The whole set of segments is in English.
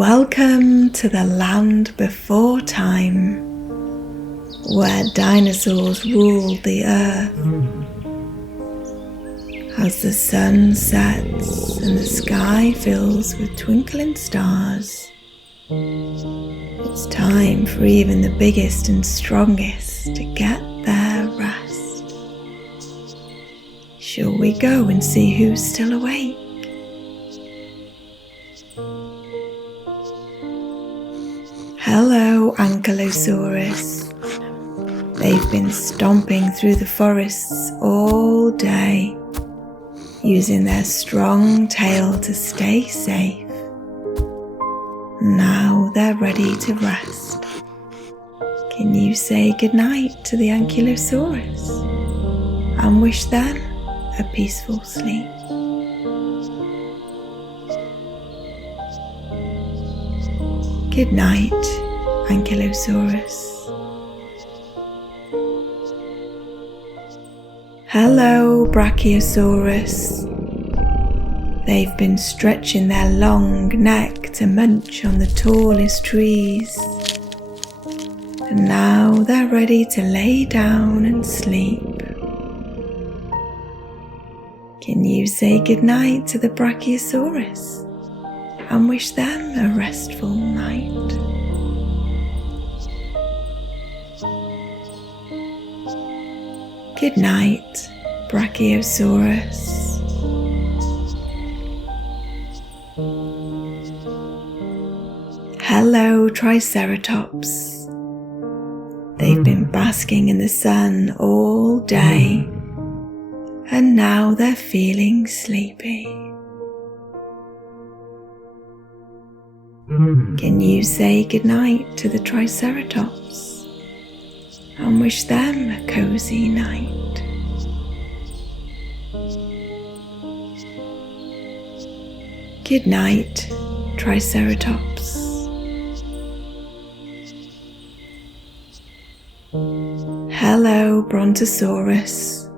Welcome to the land before time, where dinosaurs ruled the earth. As the sun sets and the sky fills with twinkling stars, it's time for even the biggest and strongest to get their rest. Shall we go and see who's still awake? Hello, Angelosaurus. They've been stomping through the forests all day, using their strong tail to stay safe. Now they're ready to rest. Can you say goodnight to the Ankylosaurus and wish them a peaceful sleep? Good night, Ankylosaurus. Hello, Brachiosaurus. They've been stretching their long neck to munch on the tallest trees. And now they're ready to lay down and sleep. Can you say goodnight to the Brachiosaurus and wish them a restful night? Good night, Brachiosaurus. Hello, Triceratops. They've been basking in the sun all day, and now they're feeling sleepy. Can you say goodnight to the Triceratops and wish them a cozy night? Good night, Triceratops. Hello, Brontosaurus.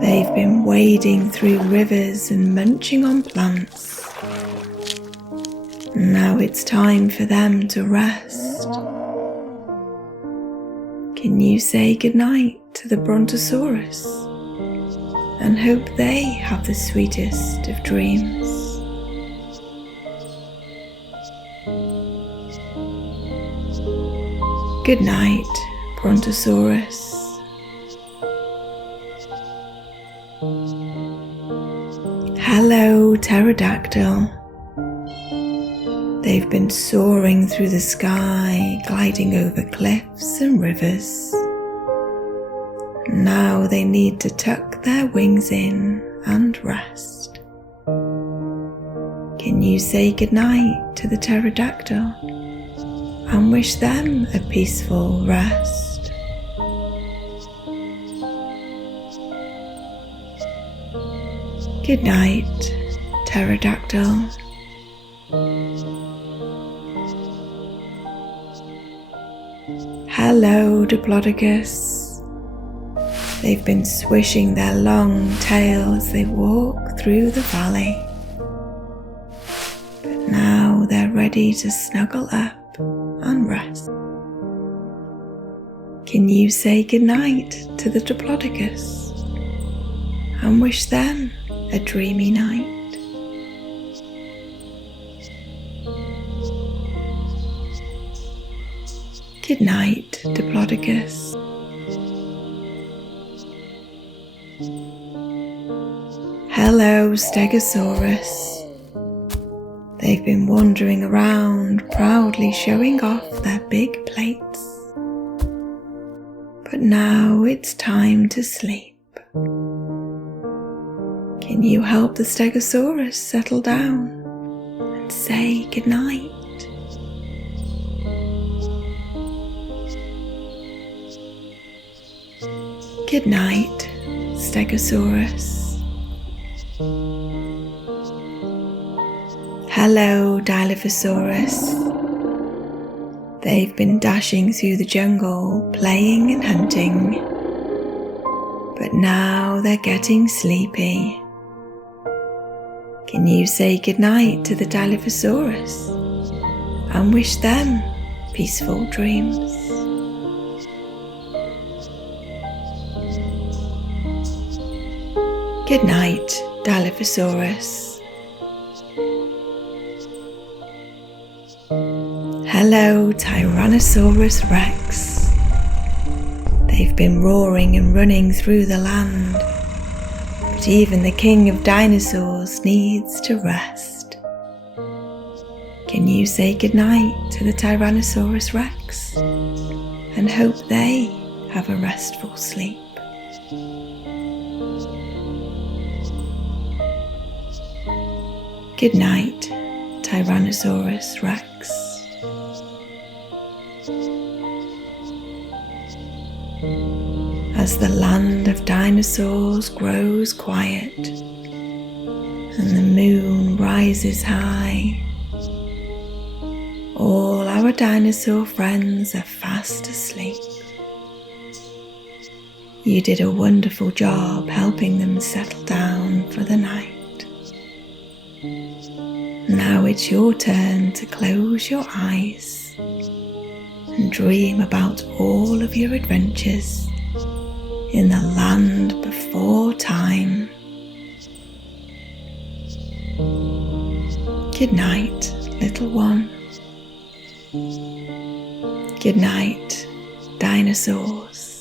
They've been wading through rivers and munching on plants. Now it's time for them to rest. Can you say goodnight to the Brontosaurus and hope they have the sweetest of dreams? Good night, Brontosaurus. Hello, Pterodactyl. They've been soaring through the sky, gliding over cliffs and rivers. Now they need to tuck their wings in and rest. Can you say goodnight to the pterodactyl and wish them a peaceful rest? Good night, pterodactyl. Hello, Diplodocus. They've been swishing their long tail as they walk through the valley. But now they're ready to snuggle up and rest. Can you say goodnight to the Diplodocus and wish them a dreamy night? Good night, Diplodocus. Hello, Stegosaurus. They've been wandering around, proudly showing off their big plates. But now it's time to sleep. Can you help the Stegosaurus settle down and say goodnight? Good night, Stegosaurus. Hello, Dilophosaurus. They've been dashing through the jungle, playing and hunting. But now they're getting sleepy. Can you say goodnight to the Dilophosaurus and wish them peaceful dreams? Good night, Dilophosaurus. Hello, Tyrannosaurus Rex. They've been roaring and running through the land, but even the king of dinosaurs needs to rest. Can you say goodnight to the Tyrannosaurus Rex and hope they have a restful sleep? Good night, Tyrannosaurus Rex. As the land of dinosaurs grows quiet and the moon rises high, all our dinosaur friends are fast asleep. You did a wonderful job helping them settle down for the night. Now it's your turn to close your eyes and dream about all of your adventures in the land before time. Good night, little one. Good night, dinosaurs.